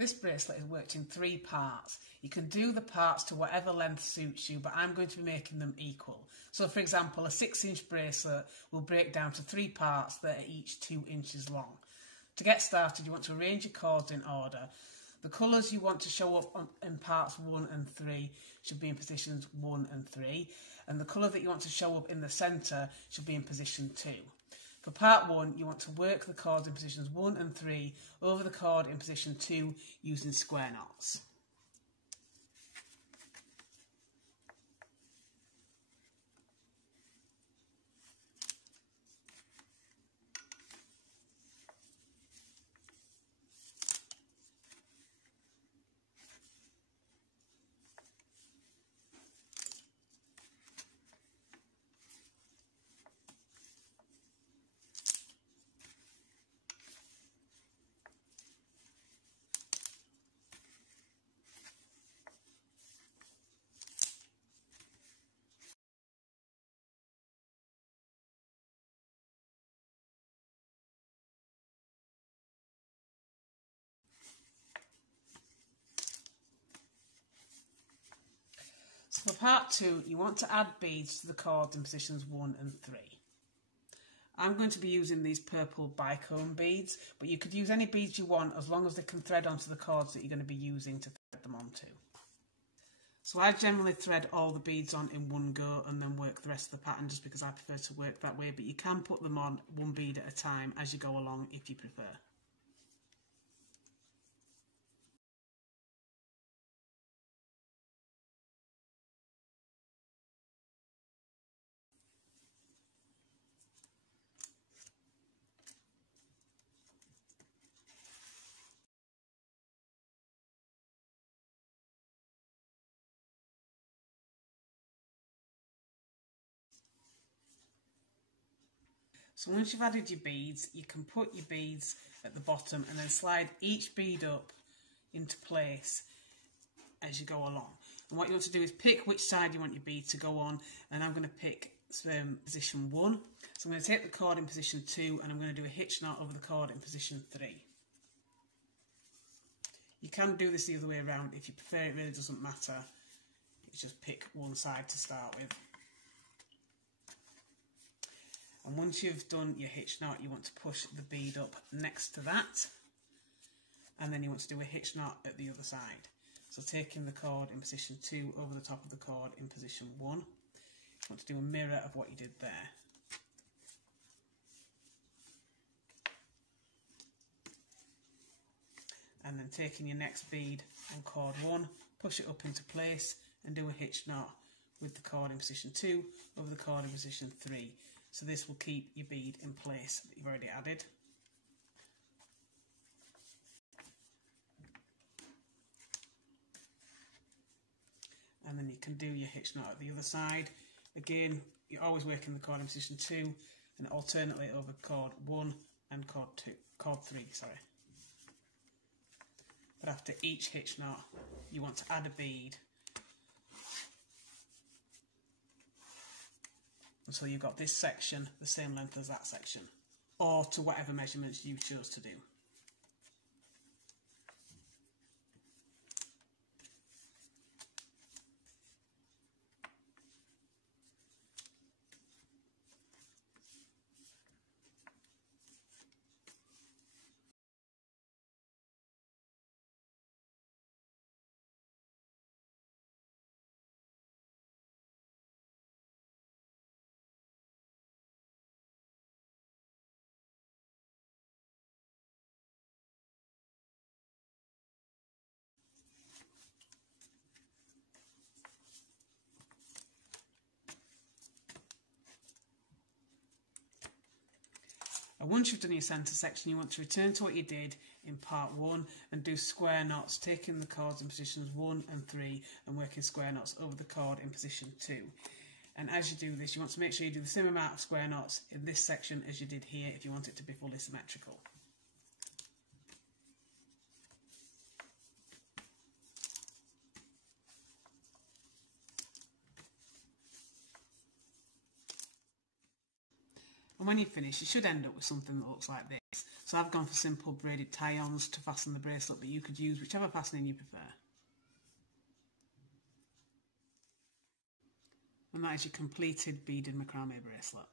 This bracelet is worked in 3 parts. You can do the parts to whatever length suits you, but I'm going to be making them equal. So for example, a 6-inch bracelet will break down to 3 parts that are each 2 inches long. To get started, you want to arrange your cords in order. The colours you want to show up in parts 1 and 3 should be in positions 1 and 3, and the colour that you want to show up in the centre should be in position 2. For part 1, you want to work the cords in positions 1 and 3 over the cord in position 2 using square knots. So for part 2, you want to add beads to the cords in positions 1 and 3. I'm going to be using these purple bicone beads, but you could use any beads you want as long as they can thread onto the cords that you're going to be using to thread them onto. So I generally thread all the beads on in one go and then work the rest of the pattern just because I prefer to work that way, but you can put them on one bead at a time as you go along if you prefer. So once you've added your beads, you can put your beads at the bottom and then slide each bead up into place as you go along. And what you want to do is pick which side you want your bead to go on, and I'm going to pick position 1. So I'm going to take the cord in position 2 and I'm going to do a hitch knot over the cord in position 3. You can do this the other way around if you prefer, it really doesn't matter. You just pick one side to start with. And once you've done your hitch knot, you want to push the bead up next to that, and then you want to do a hitch knot at the other side. So taking the cord in position 2 over the top of the cord in position 1, you want to do a mirror of what you did there. And then taking your next bead on cord 1, push it up into place and do a hitch knot with the cord in position 2 over the cord in position 3. So this will keep your bead in place that you've already added. And then you can do your hitch knot at the other side. Again, you're always working the cord in position 2 and alternately over cord 1 and cord 3, sorry. But after each hitch knot, you want to add a bead. So you've got this section the same length as that section, or to whatever measurements you chose to do. And once you've done your centre section, you want to return to what you did in part 1 and do square knots, taking the cords in positions 1 and 3 and working square knots over the cord in position 2. And as you do this, you want to make sure you do the same amount of square knots in this section as you did here if you want it to be fully symmetrical. And when you finish, you should end up with something that looks like this. So I've gone for simple braided tie-ons to fasten the bracelet, but you could use whichever fastening you prefer. And that is your completed beaded macrame bracelet.